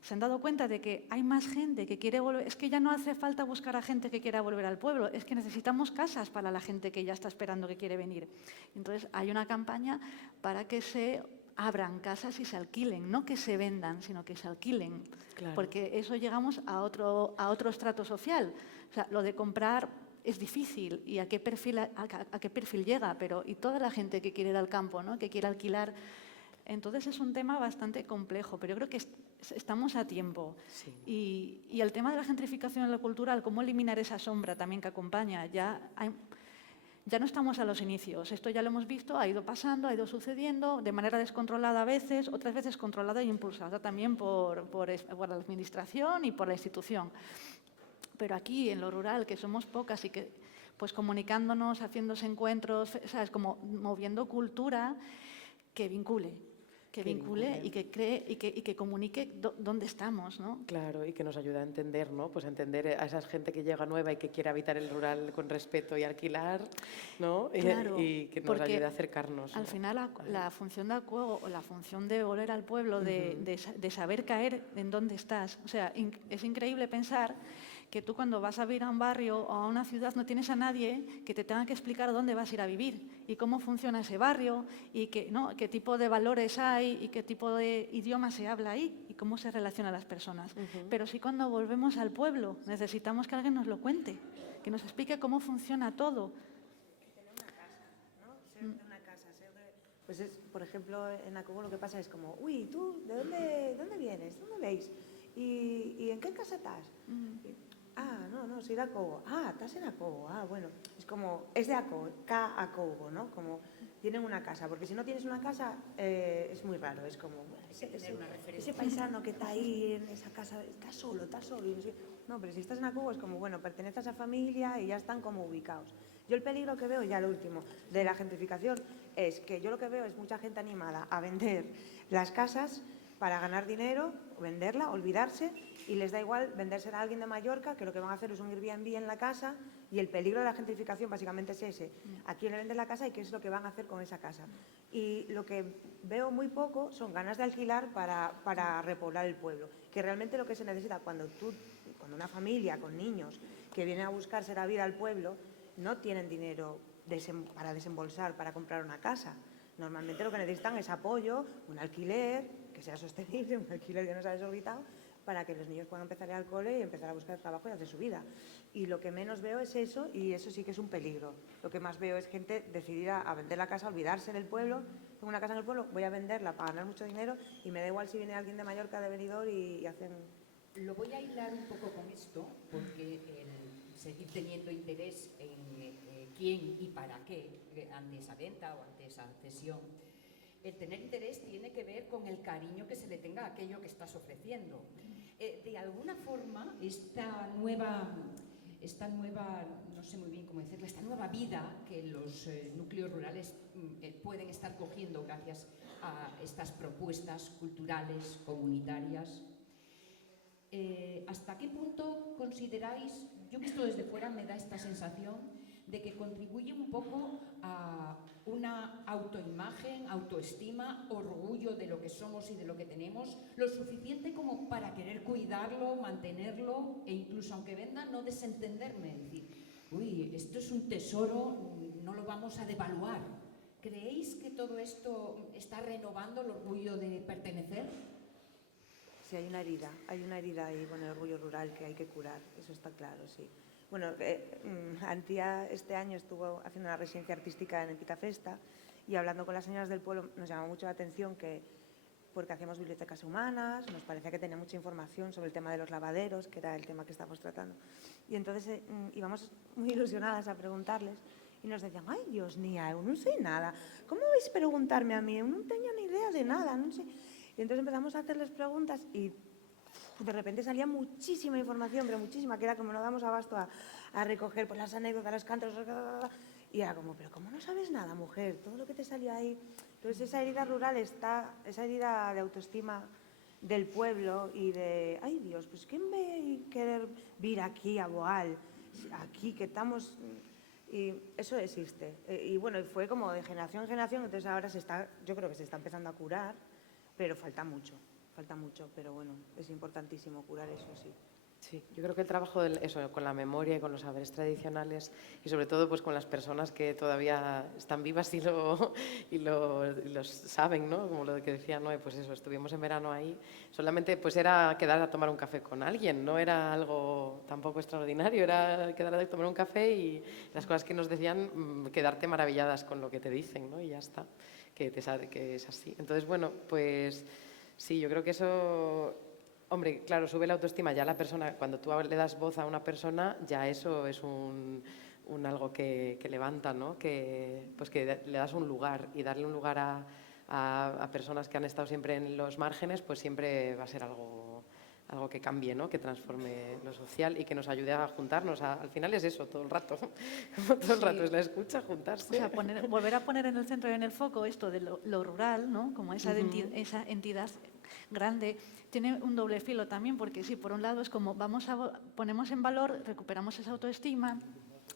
se han dado cuenta de que hay más gente que quiere volver. Es que ya no hace falta buscar a gente que quiera volver al pueblo, es que necesitamos casas para la gente que ya está esperando que quiere venir. Entonces hay una campaña para que se abran casas y se alquilen, no que se vendan, sino que se alquilen, porque eso llegamos a otro estrato social. O sea, lo de comprar es difícil y a qué perfil llega, pero y toda la gente que quiere ir al campo, ¿no? Que quiere alquilar. Entonces es un tema bastante complejo, pero yo creo que estamos a tiempo. Sí. Y el tema de la gentrificación en lo cultural, cómo eliminar esa sombra también que acompaña, ya no estamos a los inicios. Esto ya lo hemos visto, ha ido pasando, ha ido sucediendo, de manera descontrolada a veces, otras veces controlada e impulsada también por la administración y por la institución. Pero aquí, en lo rural, que somos pocas y que, pues comunicándonos, haciéndose encuentros, ¿sabes? Como moviendo cultura que vincule y que cree y que comunique dónde estamos, ¿no? Claro, y que nos ayude a entender, ¿no? Pues a entender a esa gente que llega nueva y que quiere habitar el rural con respeto y alquilar, ¿no? Claro, y que nos ayude a acercarnos. Al final la función de acuego o la función de volver al pueblo, de saber caer en dónde estás. O sea, es increíble pensar que tú cuando vas a vivir a un barrio o a una ciudad no tienes a nadie que te tenga que explicar dónde vas a ir a vivir y cómo funciona ese barrio y qué tipo de valores hay y qué tipo de idioma se habla ahí y cómo se relacionan las personas. Pero sí, cuando volvemos al pueblo necesitamos que alguien nos lo cuente, que nos explique cómo funciona todo. Tener una casa, ¿no? Ser de una casa, pues por ejemplo, en Acobo lo que pasa es como, uy, ¿tú de dónde vienes? ¿Dónde veis? ¿Y en qué casa estás? No, soy de Acobo. Estás en Acobo. Bueno, es como, es de Acobo, Acobo, ¿no? Como tienen una casa, porque si no tienes una casa es muy raro, es como, ese paisano que está ahí en esa casa, está solo, y no sé. No, pero si estás en Acobo es como, bueno, perteneces a esa familia y ya están como ubicados. Yo el peligro que veo, ya lo último, de la gentrificación, es que yo lo que veo es mucha gente animada a vender las casas para ganar dinero, venderla, olvidarse, y les da igual vendérsela a alguien de Mallorca, que lo que van a hacer es un Airbnb en la casa, y el peligro de la gentrificación básicamente es ese. ¿A quién le venden la casa y qué es lo que van a hacer con esa casa? Y lo que veo muy poco son ganas de alquilar para repoblar el pueblo, que realmente lo que se necesita cuando una familia con niños que vienen a buscarse la vida al pueblo, no tienen dinero para desembolsar, para comprar una casa. Normalmente lo que necesitan es apoyo, un alquiler que sea sostenible, un alquiler que no sea desorbitado, para que los niños puedan empezar a ir al cole y empezar a buscar trabajo y hacer su vida. Y lo que menos veo es eso, y eso sí que es un peligro. Lo que más veo es gente decidida a vender la casa, a olvidarse del pueblo. Tengo una casa en el pueblo, voy a venderla para ganar mucho dinero y me da igual si viene alguien de Mallorca, de Benidorm y hacen... Lo voy a hilar un poco con esto, porque el seguir teniendo interés en quién y para qué ante esa venta o ante esa cesión, el tener interés tiene que ver con el cariño que se le tenga a aquello que estás ofreciendo. De alguna forma, esta nueva, no sé muy bien cómo decirlo, esta nueva vida que los núcleos rurales pueden estar cogiendo gracias a estas propuestas culturales, comunitarias, ¿hasta qué punto consideráis, yo visto desde fuera me da esta sensación de que contribuye un poco a una autoimagen, autoestima, orgullo de lo que somos y de lo que tenemos, lo suficiente como para querer cuidarlo, mantenerlo e incluso aunque venda no desentenderme, decir, uy, esto es un tesoro, no lo vamos a devaluar. ¿Creéis que todo esto está renovando el orgullo de pertenecer? Sí, hay una herida ahí con el orgullo rural que hay que curar, eso está claro, sí. Bueno, Antía este año estuvo haciendo una residencia artística en el Pitafesta y hablando con las señoras del pueblo nos llamó mucho la atención que, porque hacíamos bibliotecas humanas, nos parecía que tenía mucha información sobre el tema de los lavaderos, que era el tema que estábamos tratando. Y entonces íbamos muy ilusionadas a preguntarles y nos decían, ay, Dios mía, eu non sei nada. ¿Cómo vais a preguntarme a mí? Eu non teño ni idea de nada, non sei. Y entonces empezamos a hacerles preguntas y de repente salía muchísima información, pero muchísima, que era como no damos abasto a recoger pues, las anécdotas, los cantos, y era como, pero ¿cómo no sabes nada, mujer? Todo lo que te salió ahí. Entonces esa herida rural está, esa herida de autoestima del pueblo y de, ay Dios, pues ¿quién ve querer vir aquí a Boal? Aquí que estamos... Y eso existe. Y bueno, fue como de generación en generación, entonces ahora yo creo que se está empezando a curar, pero falta mucho, pero bueno, es importantísimo curar eso, sí. Sí, yo creo que el trabajo con la memoria y con los saberes tradicionales y sobre todo pues con las personas que todavía están vivas y los saben, ¿no? Como lo que decía Noé, pues eso, estuvimos en verano ahí, solamente pues era quedar a tomar un café con alguien, no era algo tampoco extraordinario, era quedar a tomar un café y las cosas que nos decían, quedarte maravilladas con lo que te dicen, ¿no? Y ya está, que es así. Entonces, bueno, pues sí, yo creo que eso... Hombre, claro, sube la autoestima ya la persona, cuando tú le das voz a una persona, ya eso es un algo que levanta, ¿no? Pues que le das un lugar y darle un lugar a personas que han estado siempre en los márgenes, pues siempre va a ser algo que cambie, ¿no? Que transforme lo social y que nos ayude a juntarnos. Al final es eso, todo el rato. Todo el rato es la escucha, juntarse. O sea, volver a poner en el centro y en el foco esto de lo rural, ¿no? Como esa entidad grande, tiene un doble filo también, porque sí, por un lado es como ponemos en valor, recuperamos esa autoestima,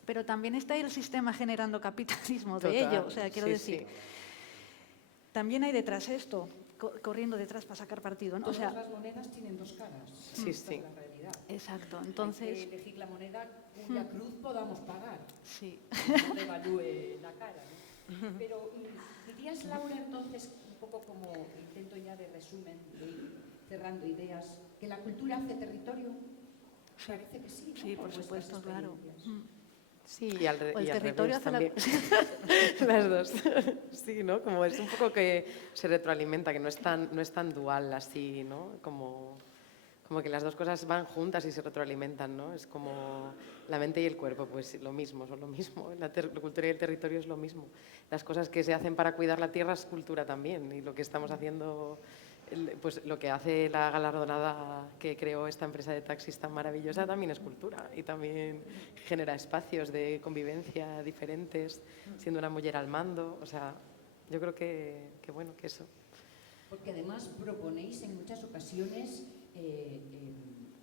pero también está ahí el sistema generando capitalismo de ello. O sea, quiero decir, también hay detrás esto, corriendo detrás para sacar partido, ¿no? O sea, todas las monedas tienen dos caras. Sí, Esta sí. es la realidad. Exacto, entonces... Hay que elegir la moneda cuya cruz podamos pagar. Sí. No devalúe la cara, ¿no? Pero dirías, Laura, entonces, un poco como intento ya de resumen, de ir cerrando ideas, que la cultura hace territorio. Parece que sí, ¿no? Sí, por supuesto, claro. Sí, y al O el territorio hace también. Las dos. Sí, ¿no? Como es un poco que se retroalimenta, que no es tan dual así, ¿no? Como que las dos cosas van juntas y se retroalimentan, ¿no? Es como la mente y el cuerpo, pues lo mismo, son lo mismo. La cultura y el territorio es lo mismo. Las cosas que se hacen para cuidar la tierra es cultura también, y lo que estamos haciendo, pues lo que hace la galardonada que creó esta empresa de taxis tan maravillosa también es cultura, y también genera espacios de convivencia diferentes, siendo una mujer al mando. O sea, yo creo que bueno, que eso. Porque además proponéis en muchas ocasiones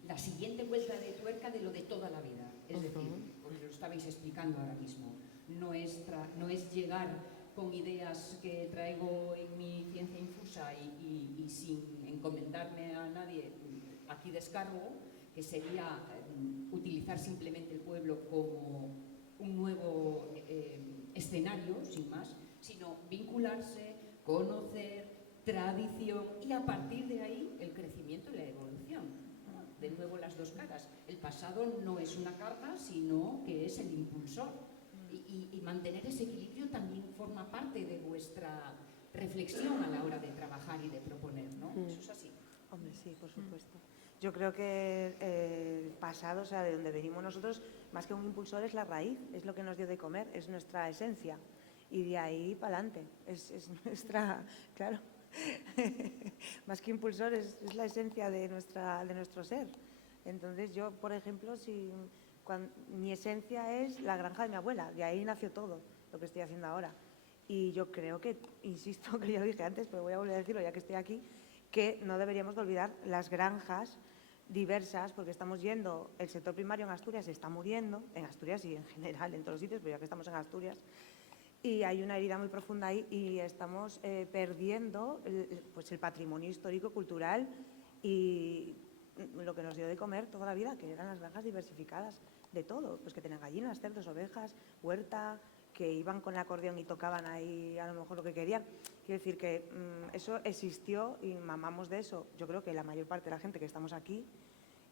la siguiente vuelta de tuerca de lo de toda la vida. Es decir, porque lo estabais explicando ahora mismo, no es llegar con ideas que traigo en mi ciencia infusa y sin encomendarme a nadie, aquí descargo, que sería utilizar simplemente el pueblo como un nuevo escenario, sin más, sino vincularse, conocer, tradición, y a partir de ahí el crecimiento y la evolución. De nuevo las dos caras. El pasado no es una carga, sino que es el impulsor. Y mantener ese equilibrio también forma parte de vuestra reflexión a la hora de trabajar y de proponer, ¿no? Eso es así. Hombre, sí, por supuesto. Yo creo que el pasado, o sea, de donde venimos nosotros, más que un impulsor, es la raíz, es lo que nos dio de comer, es nuestra esencia. Y de ahí para adelante, es nuestra, claro, más que impulsor, es la esencia de nuestro ser. Entonces yo, por ejemplo, mi esencia es la granja de mi abuela, de ahí nació todo lo que estoy haciendo ahora. Y yo creo que, insisto, que ya lo dije antes, pero voy a volver a decirlo ya que estoy aquí, que no deberíamos de olvidar las granjas diversas, porque estamos yendo, el sector primario en Asturias se está muriendo, en Asturias y en general en todos los sitios, pero ya que estamos en Asturias, y hay una herida muy profunda ahí y estamos perdiendo pues el patrimonio histórico, cultural y lo que nos dio de comer toda la vida, que eran las granjas diversificadas de todo, pues que tenían gallinas, cerdos, ovejas, huerta, que iban con el acordeón y tocaban ahí a lo mejor lo que querían. Quiero decir que eso existió y mamamos de eso. Yo creo que la mayor parte de la gente que estamos aquí,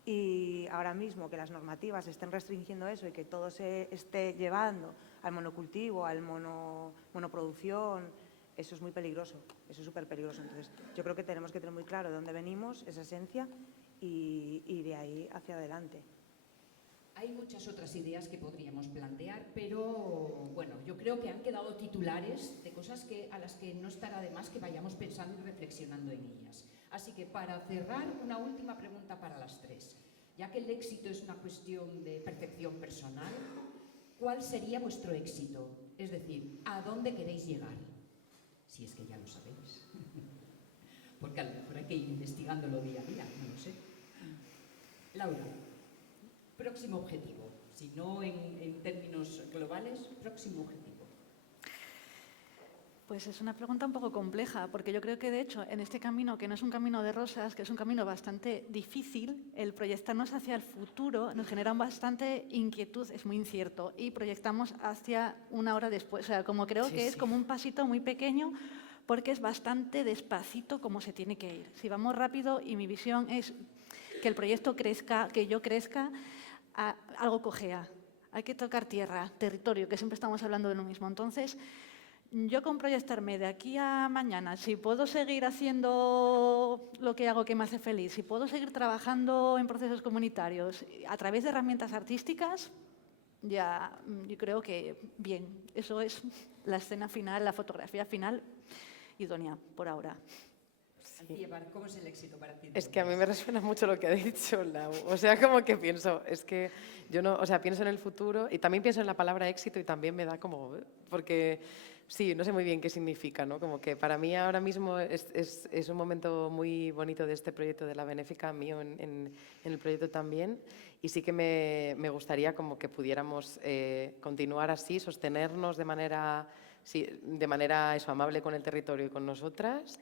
y ahora mismo que las normativas estén restringiendo eso y que todo se esté llevando al monocultivo, al monoproducción, eso es muy peligroso, eso es súper peligroso. Entonces, yo creo que tenemos que tener muy claro de dónde venimos, esa esencia, y de ahí hacia adelante. Hay muchas otras ideas que podríamos plantear, pero bueno, yo creo que han quedado titulares de cosas a las que no estará de más que vayamos pensando y reflexionando en ellas. Así que para cerrar, una última pregunta para las tres. Ya que el éxito es una cuestión de percepción personal, ¿cuál sería vuestro éxito? Es decir, ¿a dónde queréis llegar? Si es que ya lo sabéis. Porque a lo mejor hay que ir investigándolo día a día, no lo sé. Laura. Próximo objetivo, si no en términos globales, próximo objetivo. Pues es una pregunta un poco compleja, porque yo creo que, de hecho, en este camino, que no es un camino de rosas, que es un camino bastante difícil, el proyectarnos hacia el futuro nos genera bastante inquietud, es muy incierto, y proyectamos hacia una hora después. O sea, como creo que es como un pasito muy pequeño, porque es bastante despacito como se tiene que ir. Si vamos rápido, y mi visión es que el proyecto crezca, que yo crezca, algo cojea. Hay que tocar tierra, territorio, que siempre estamos hablando de lo mismo. Entonces, yo con proyectarme de aquí a mañana, si puedo seguir haciendo lo que hago que me hace feliz, si puedo seguir trabajando en procesos comunitarios a través de herramientas artísticas, ya yo creo que bien. Eso es la escena final, la fotografía final idónea por ahora. ¿Cómo es el éxito para ti? Es que a mí me resuena mucho lo que ha dicho Lau. O sea, como que pienso, es que yo no, o sea, pienso en el futuro y también pienso en la palabra éxito y también me da como, porque sí, no sé muy bien qué significa, ¿no? Como que para mí ahora mismo es un momento muy bonito de este proyecto de la Benéfica, mío en el proyecto también, y sí que me gustaría como que pudiéramos continuar así, sostenernos de manera eso, amable con el territorio y con nosotras.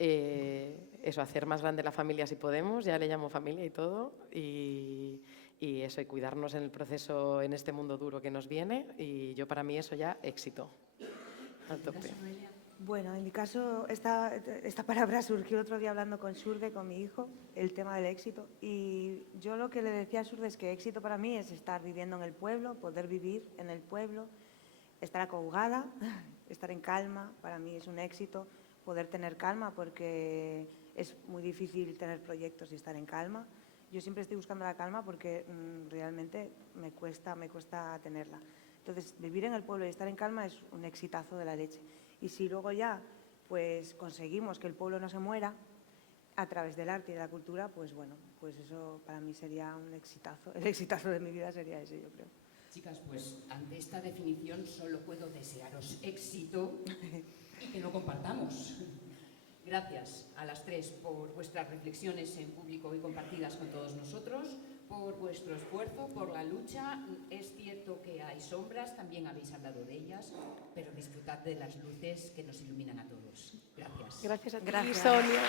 Eso, hacer más grande la familia si podemos, ya le llamo familia y todo, y eso, y cuidarnos en el proceso en este mundo duro que nos viene, y yo para mí eso ya éxito. A tope. Bueno, en mi caso esta palabra surgió otro día hablando con Surde, con mi hijo, el tema del éxito, y yo lo que le decía a Surde es que éxito para mí es estar viviendo en el pueblo, poder vivir en el pueblo, estar acogada, estar en calma, para mí es un éxito. Poder tener calma, porque es muy difícil tener proyectos y estar en calma. Yo siempre estoy buscando la calma porque realmente me cuesta tenerla. Entonces, vivir en el pueblo y estar en calma es un exitazo de la leche. Y si luego ya pues conseguimos que el pueblo no se muera a través del arte y de la cultura, pues bueno, pues eso para mí sería un exitazo. El exitazo de mi vida sería ese, yo creo. Chicas, pues ante esta definición solo puedo desearos éxito y que lo compartamos. Gracias a las tres por vuestras reflexiones en público y compartidas con todos nosotros, por vuestro esfuerzo, por la lucha. Es cierto que hay sombras, también habéis hablado de ellas, pero disfrutad de las luces que nos iluminan a todos. Gracias. Gracias a ti, Gracias. Sonia.